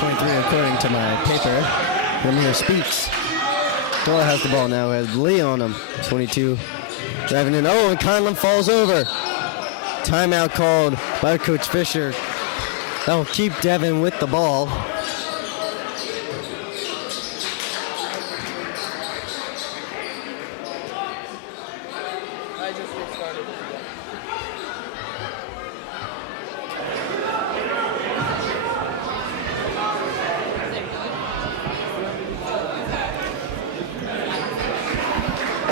23 according to my paper. Lemire speaks. Doyle has the ball now. Has Lee on him. 22. Driving in. Oh, and Conlon falls over. Timeout called by Coach Fisher. That'll keep Devon with the ball.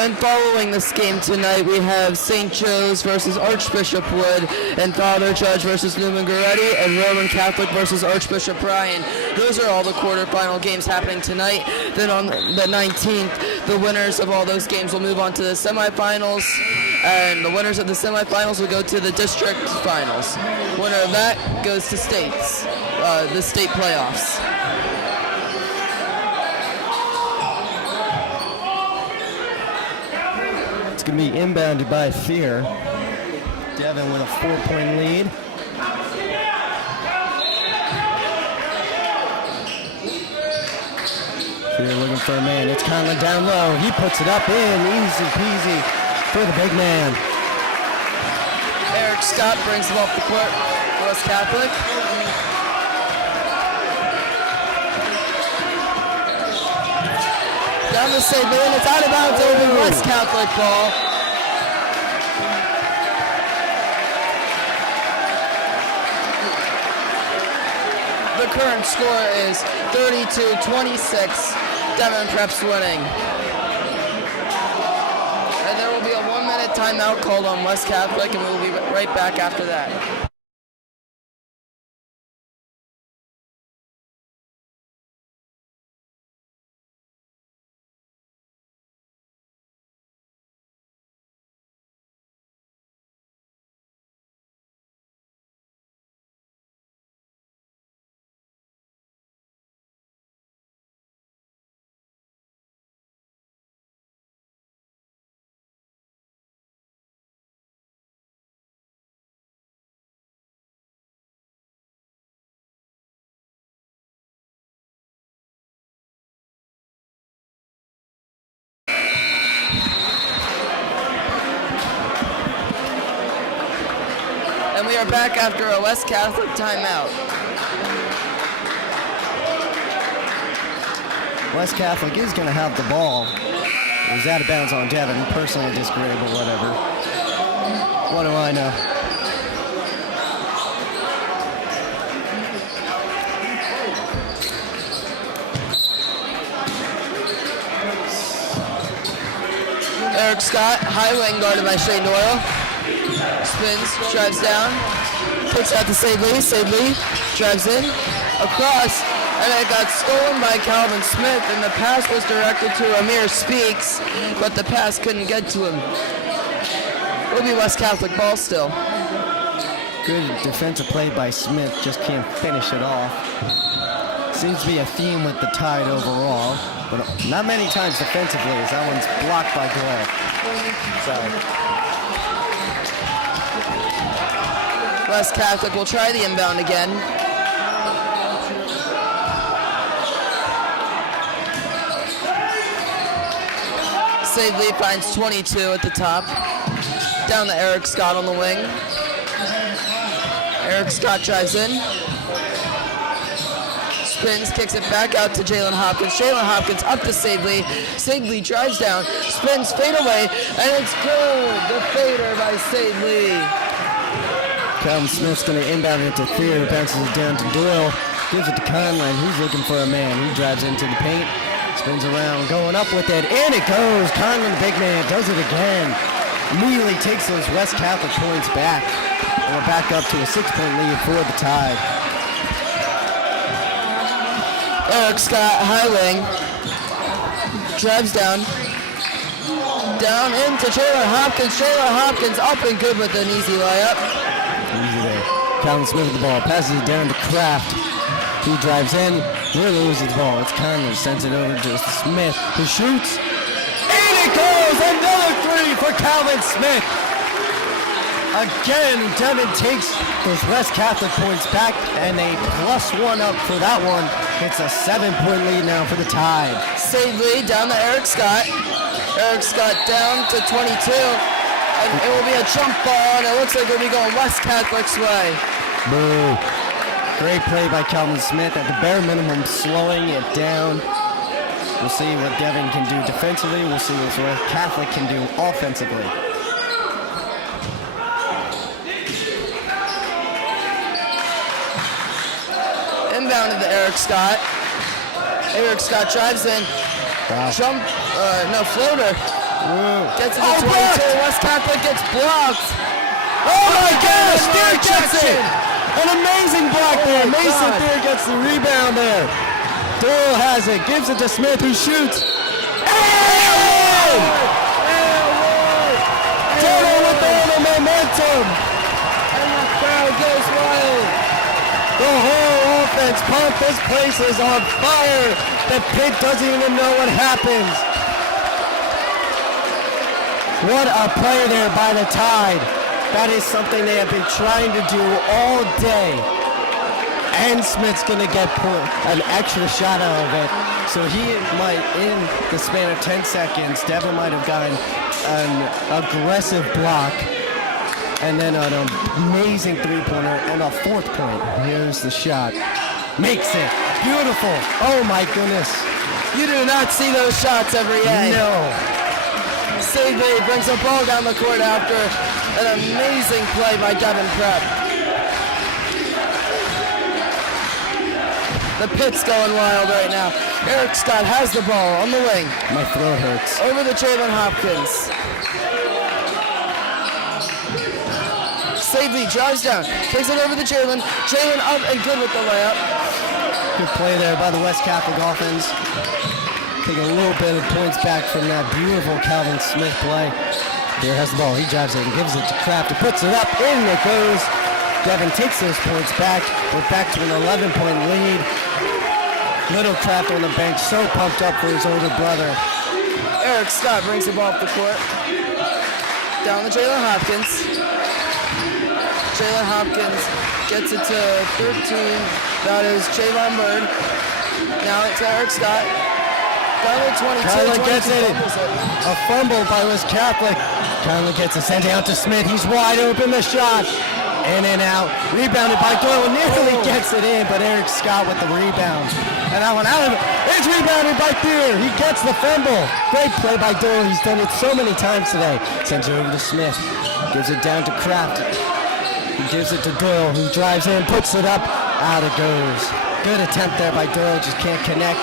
And following this game tonight, we have St. Joe's versus Archbishop Wood, and Father Judge versus Newman Goretti, and Roman Catholic versus Archbishop Bryan. Those are all the quarterfinal games happening tonight. Then on the 19th, the winners of all those games will move on to the semifinals, and the winners of the semifinals will go to the district finals. Winner of that goes to states, the state playoffs. Going to be inbounded by Fear. Devon with a 4-point lead. Fear looking for a man. It's Conlon down low. He puts it up in. Easy peasy for the big man. Eric Scott brings the ball up the court for West Catholic. Down the side lane, it's out of bounds over West Catholic ball. The current score is 32-26, Devon Preps winning. And there will be a 1-minute timeout called on West Catholic, and we will be right back after that. And we are back after a West Catholic timeout. West Catholic is going to have the ball. It was out of bounds on Devon. Personally disagree, but whatever. What do I know? Eric Scott, high wing guarded by Shane Doyle. Spins, drives down, kicks out to Sadley. Sadley drives in, across, and it got stolen by Calvin Smith, and the pass was directed to Amir Speaks, but the pass couldn't get to him. It'll be West Catholic ball still. Good defensive play by Smith, just can't finish it off. Seems to be a theme with the Tide overall, but not many times defensively, as that one's blocked by Doyle. Sorry. West Catholic will try the inbound again. Sadley finds 22 at the top. Down to Eric Scott on the wing. Eric Scott drives in. Spins, kicks it back out to Jalen Hopkins. Jalen Hopkins up to Sadley. Sadley drives down, spins, fade away, and it's good. The fader by Sadley. Calvin Smith's going to inbound into Fear, bounces it down to Doyle, gives it to Conlon. He's looking for a man. He drives into the paint, spins around, going up with it, and it goes. Conlon, the big man, does it again. Immediately takes those West Catholic points back. And we're back up to a 6-point lead for the Tide. Eric Scott, high wing, drives down into Jalen Hopkins. Jalen Hopkins up and good with an easy layup. Easy there. Calvin Smith with the ball, passes it down to Kraft. He drives in, really loses the ball. It's Conlon, sends it over to Smith, who shoots. And it goes! Another three for Calvin Smith. Again, Devon takes those West Catholic points back, and a +1 up for that one. It's a 7-point lead now for the Tide. Save lead down to Eric Scott. Eric Scott down to 22. And it will be a jump ball, and it looks like it'll be going West Catholic's way. Boo. Great play by Calvin Smith. At the bare minimum, slowing it down. We'll see what Devon can do defensively. We'll see what West Catholic can do offensively. Inbound to Eric Scott. Eric Scott drives in. Wow. Floater. Whoa. Gets it to 22. Blocked. West Catholic gets blocked. Oh my gosh, Thier gets it! An amazing block there. Mason God. Thier gets the rebound there. Doyle has it, gives it to Smith, who shoots. Doyle with all the momentum. And the crowd goes wild. The whole offense pumped. This place is on fire. The pit doesn't even know what happens. What a play there by the Tide. That is something they have been trying to do all day. And Smith's going to get an extra shot out of it. So he might, in the span of 10 seconds, Devon might have gotten an aggressive block. And then an amazing three-pointer and a fourth point. Here's the shot. Makes it. Beautiful. Oh my goodness. You do not see those shots every day. No. Save brings the ball down the court after an amazing play by Devon Prep. The pit's going wild right now. Eric Scott has the ball on the wing. My throat hurts. Over to Jalen Hopkins. Sadley drives down, takes it over to Jalen. Jalen up and good with the layup. Good play there by the West Catholic offense. Take a little bit of points back from that beautiful Calvin Smith play. Here has the ball. He drives it and gives it to Kraft. He puts it up. In it goes. Devon takes those points back. We're back to an 11-point lead. Little Kraft on the bench, so pumped up for his older brother. Eric Scott brings the ball up the court. Down to Jalen Hopkins. Jalen Hopkins gets it to 13. That is Javon Bird. Now it's Eric Scott. Down to 22. Conley gets it. It. A fumble by West Catholic. Conley gets it sent out to Smith. He's wide open. The shot. In and out. Rebounded by Doyle. Nearly gets it in, but Eric Scott with the rebound. And that one out of it. It's rebounded by Thier. He gets the fumble. Great play by Doyle. He's done it so many times today. Sends it over to Smith. Gives it down to Kraft. He gives it to Doyle, who drives in, puts it up. Out it goes. Good attempt there by Doyle. Just can't connect.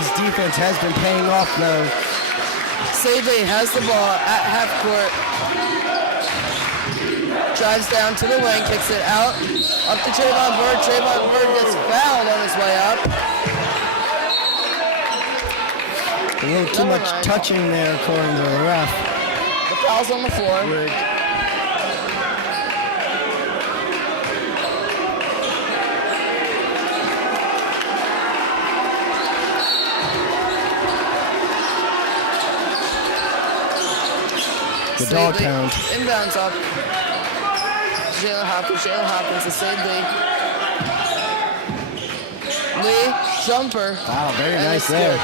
His defense has been paying off though. Sadley has the ball at half court. Drives down to the wing, kicks it out. Up to Trayvon Bird. Trayvon Bird gets fouled on his way up. A little too much touching there according to the ref. The foul's on the floor. The dog pound. Inbounds up. Jalen Hopkins to save Lee, jumper. Wow, very nice there.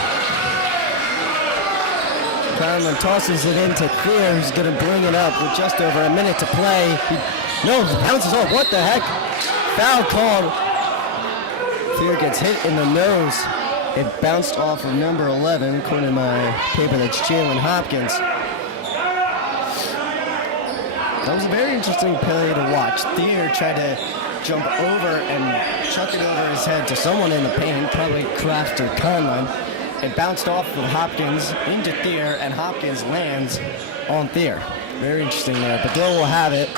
Conlon tosses it into Thier, who's going to bring it up with just over a minute to play. No, it bounces off. What the heck? Foul called. Thier gets hit in the nose. It bounced off of number 11, according to my paper. That's Jalen Hopkins. That was a very interesting play to watch. Thier tried to jump over and chuck it over his head to someone in the paint, probably Kraft or Conlon. It bounced off of Hopkins into Thier, and Hopkins lands on Thier. Very interesting there. But Doyle will have it.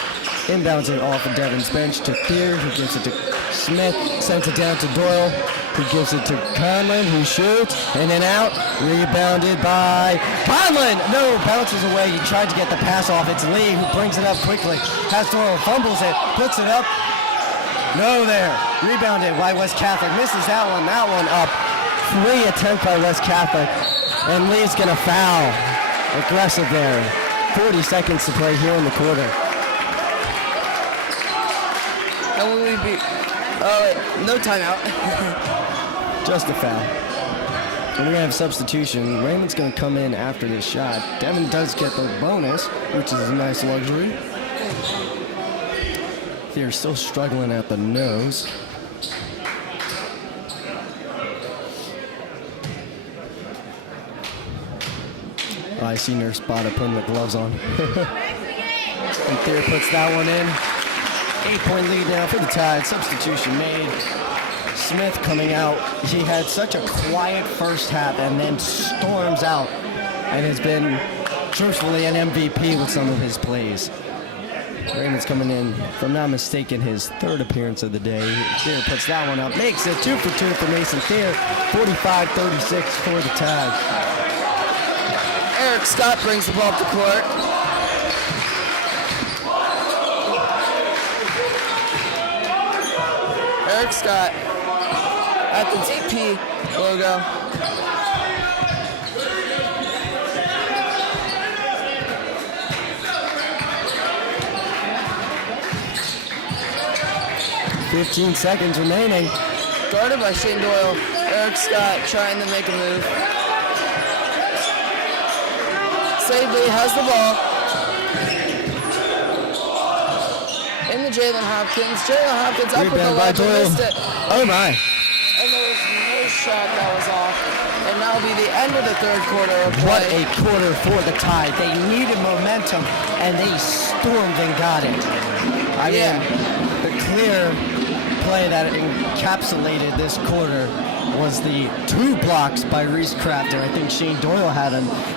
Inbounds it off of Devon's bench to Thier, who gives it to Smith, sends it down to Doyle, who gives it to Conlon, who shoots, in and out, rebounded by Conlon. No, bounces away. He tried to get the pass off. It's Lee who brings it up quickly. Has Doyle, fumbles it, puts it up. No there. Rebounded by West Catholic. Misses that one up. Free attempt by West Catholic. And Lee's going to foul. Aggressive there. 40 seconds to play here in the quarter. And will we be? No timeout. Just a foul. And we're going to have substitution. Raymond's going to come in after this shot. Devon does get the bonus, which is a nice luxury. They're still struggling at the nose. I see Nurse Bada putting the gloves on. And Thayer puts that one in. 8-point lead now for the Tide. Substitution made. Smith coming out. He had such a quiet first half and then storms out and has been truthfully an MVP with some of his plays. Raymond's coming in, if I'm not mistaken, his third appearance of the day. Thayer puts that one up. Makes it 2 for 2 for Mason Thayer. 45-36 for the Tide. Eric Scott brings the ball up the court. Eric Scott at the DP logo. $15 seconds remaining. Guarded by Shane Doyle. Eric Scott trying to make a move. Sadley has the ball. In the Jalen Hopkins. Jalen Hopkins up with the ledge. Missed it. Oh my. And there was no shot that was off. And that'll be the end of the third quarter of play. What a quarter for the Tide. They needed momentum and they stormed and got it. I mean, the clear play that encapsulated this quarter was the 2 blocks by Reese Crafter. I think Shane Doyle had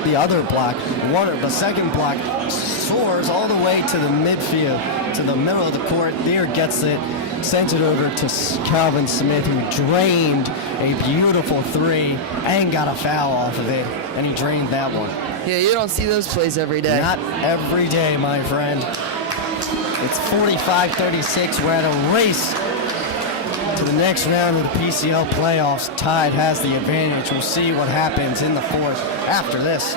the other block. The second block soars all the way to the midfield, to the middle of the court. Thayer gets it, sends it over to Calvin Smith, who drained a beautiful 3 and got a foul off of it, and he drained that one. Yeah, you don't see those plays every day. Not every day, my friend. It's 45-36. We're at a race to the next round of the PCL playoffs. Tide has the advantage. We'll see what happens in the fourth after this.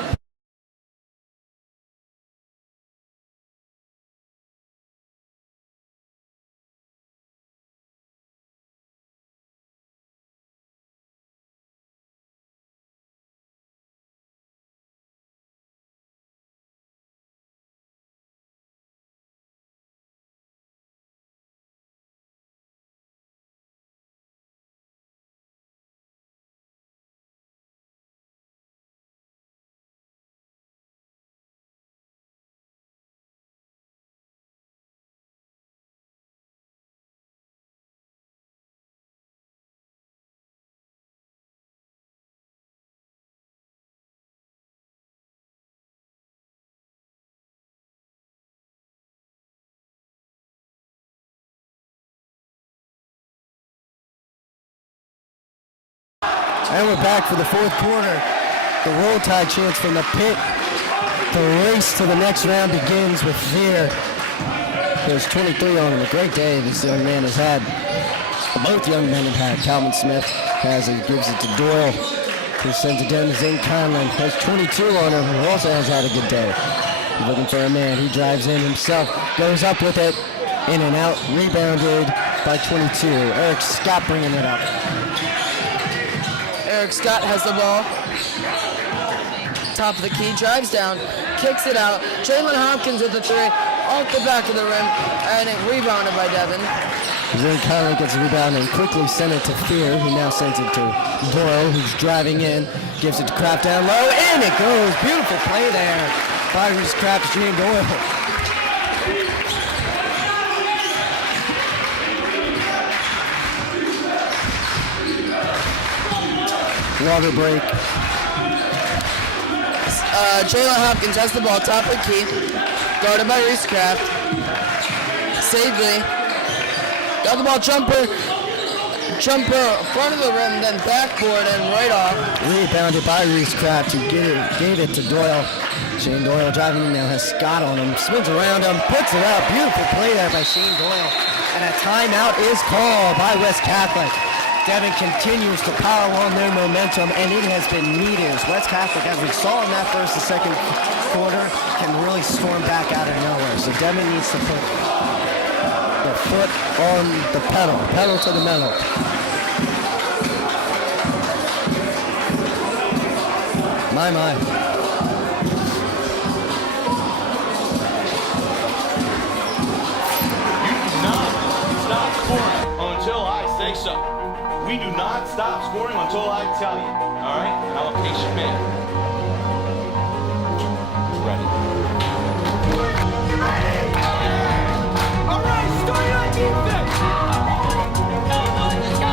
And we're back for the fourth quarter. The Roll Tide chants from the pit. The race to the next round begins with Thayer. There's 23 on him. A great day this young man has had. Both young men have had. Calvin Smith has it, gives it to Doyle, who sends it down to Zane Conlon. Has 22 on him, who also has had a good day. He's looking for a man. He drives in himself, goes up with it, in and out, rebounded by 22. Eric Scott bringing it up. Eric Scott has the ball. Top of the key, drives down, kicks it out. Jalen Hopkins with the 3, off the back of the rim, and it rebounded by Devon. Zane Conlon gets the rebound and quickly sent it to Thayer, who now sends it to Doyle, who's driving in, gives it to Kraft down low, and it goes. Beautiful play there by Reese Kraft, Shane Doyle. Water break. Jalen Hopkins has the ball, top of the key, guarded by Reese Kraft. Sadley got the ball, jumper, front of the rim, then backboard and right off. Rebounded by Reese Kraft, who gave it to Doyle. Shane Doyle driving him now, has Scott on him, spins around him, puts it up. Beautiful play there by Shane Doyle. And a timeout is called by West Catholic. Devon continues to power on their momentum, and it has been needed. West Catholic, as we saw in that first and second quarter, can really storm back out of nowhere. So Devon needs to put the foot on the pedal to the metal. My. Stop scoring until I say so. We do not stop scoring until I tell you. All right? And I'm a patient man. Ready. All right, start on defense. Let's go.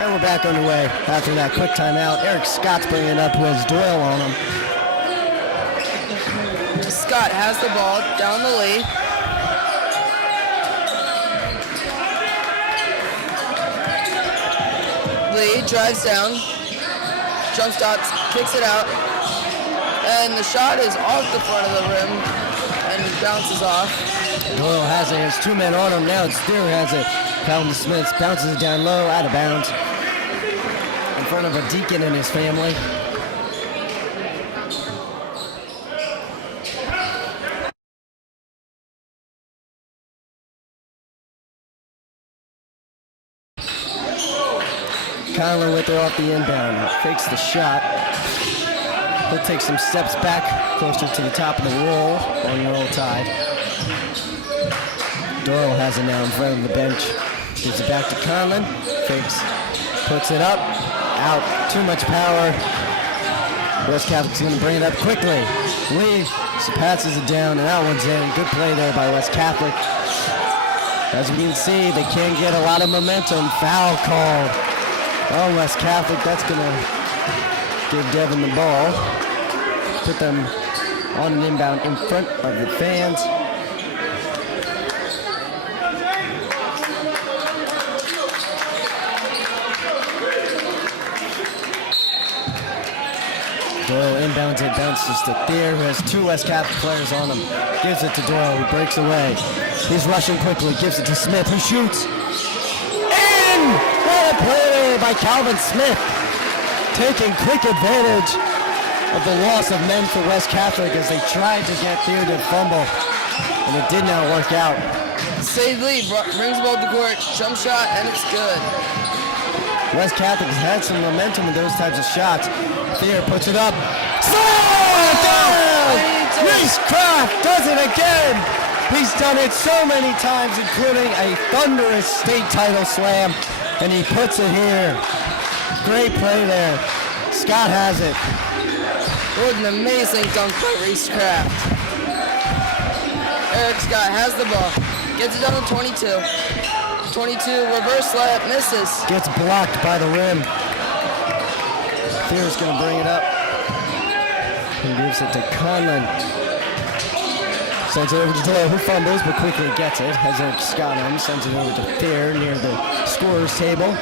And we're back underway after that quick timeout. Eric Scott's bringing it up, who has Doyle on him. Scott has the ball down the lane. Lee drives down, jump stops, kicks it out, and the shot is off the front of the rim and bounces off. Doyle has it. There's two men on him. Now it's Steer has it. Calvin Smith bounces it down low, out of bounds. In front of a deacon and his family. Conlon with it off the inbound. Fakes the shot. He'll take some steps back, closer to the top of the roll on the roll tide. Doyle has it now in front of the bench. Gives it back to Conlon. Fakes. Puts it up. Out. Too much power. West Catholic's going to bring it up quickly. Lee passes it down, and that one's in. Good play there by West Catholic. As we can see, they can't get a lot of momentum. Foul called. Oh, West Catholic, that's going to give Devon the ball. Put them on an inbound in front of the fans. Doyle inbounds it, bounces to Thier, who has two West Catholic players on him. Gives it to Doyle, who breaks away. He's rushing quickly, gives it to Smith, who shoots. In! What a play by Calvin Smith. Taking quick advantage of the loss of men for West Catholic as they tried to get Thier to fumble, and it did not work out. Save Lee brings the ball to court, jump shot, and it's good. West Catholic has had some momentum in those types of shots. Thier puts it up. Down! Reese Kraft does it again. He's done it so many times, including a thunderous state title slam, and he puts it here. Great play there. Scott has it. What an amazing dunk by Reese Kraft. Eric Scott has the ball. Gets it down to 22. 22, reverse layup, misses. Gets blocked by the rim. Thier's going to bring it up. He gives it to Conlon. Sends it over to Doyle, who fumbles, but quickly gets it. Has Eric Scott on him. Sends it over to Thier near the scorer's table.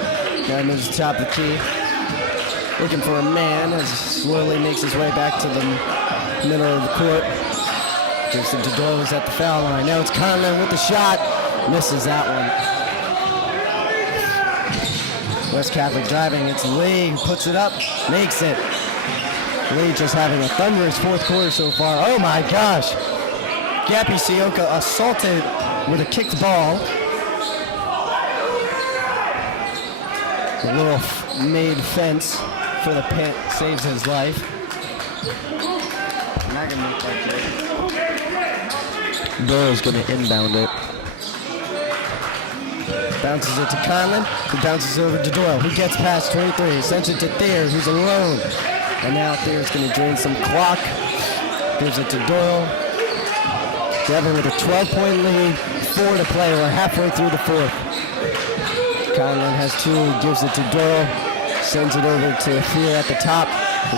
Guy moves to the top of the key. Looking for a man as slowly makes his way back to the middle of the court. Gives it to Doyle, who's at the foul line. Now it's Conlon with the shot. Misses that one. West Catholic driving. It's Lee who puts it up. Makes it. Lee just having a thunderous fourth quarter so far. Oh my gosh. Gappy Sioka assaulted with a kicked ball. The little made fence for the pit saves his life. Not gonna look like it. Doyle's gonna inbound it. Bounces it to Conlon, who bounces over to Doyle, who gets past 23. Sends it to Thier, who's alone. And now Thier's gonna drain some clock. Gives it to Doyle. Devon with a 12-point lead, 4 to play. We're halfway through the fourth. Conlon has 2, gives it to Doyle, sends it over to Thier at the top.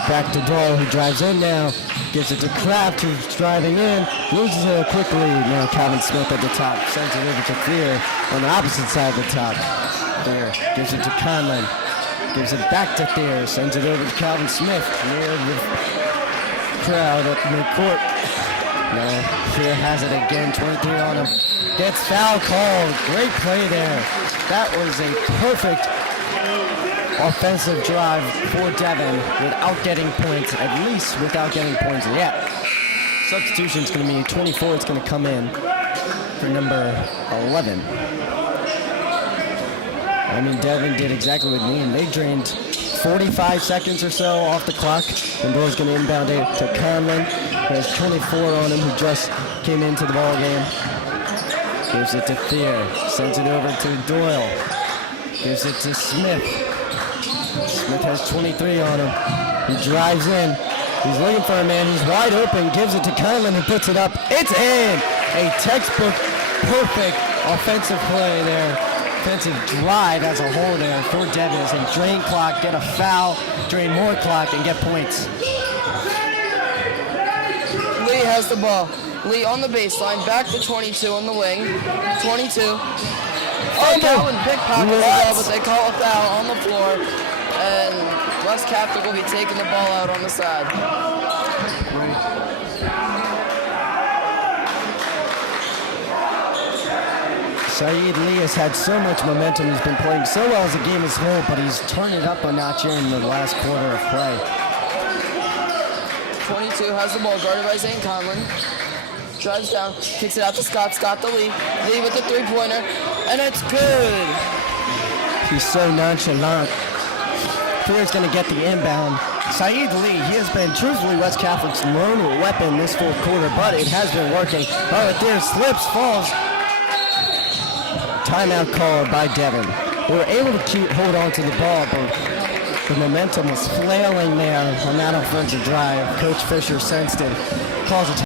Back to Doyle, who drives in now, gives it to Kraft, who's driving in, loses it quickly. Now Calvin Smith at the top, sends it over to Thier on the opposite side of the top. Thier gives it to Conlon, gives it back to Thier, sends it over to Calvin Smith near the crowd at midcourt. Now Thier has it again, 23 on him. Gets foul called. Great play there. That was a perfect offensive drive for Devon without getting points, at least without getting points yet. Substitution's going to be 24. It's going to come in for number 11. I mean, Devon did exactly what me, and they drained 45 seconds or so off the clock. And Doyle's going to inbound it to Conlon, who has 24 on him, who just came into the ball game. Gives it to Fear, sends it over to Doyle, gives it to Smith. Smith has 23 on him. He drives in. He's looking for a man. He's wide open. Gives it to Conlon, who puts it up. It's in! A textbook perfect offensive play there. Offensive drive as a whole there for Devon as they drain clock, get a foul, drain more clock, and get points. Lee has the ball. Lee on the baseline, back to 22 on the wing. 22. Oh, Calvin pickpockets the ball, but they call a foul on the floor. And West Catholic will be taking the ball out on the side. Saeed Lee has had so much momentum. He's been playing so well as the game as a whole, but he's turned it up a notch here in the last quarter of play. 22 has the ball, guarded by Zane Conlon. Drives down, kicks it out to Scott. Scott to Lee. Lee with the three-pointer, and it's good. He's so nonchalant. Fear's going to get the inbound. Saeed Lee, he has been truthfully West Catholic's lone weapon this fourth quarter, but it has been working. Oh, it there slips, falls. Timeout called by Devon. They were able to hold on to the ball, but the momentum was flailing there on that offensive drive. Coach Fisher sensed it. Calls a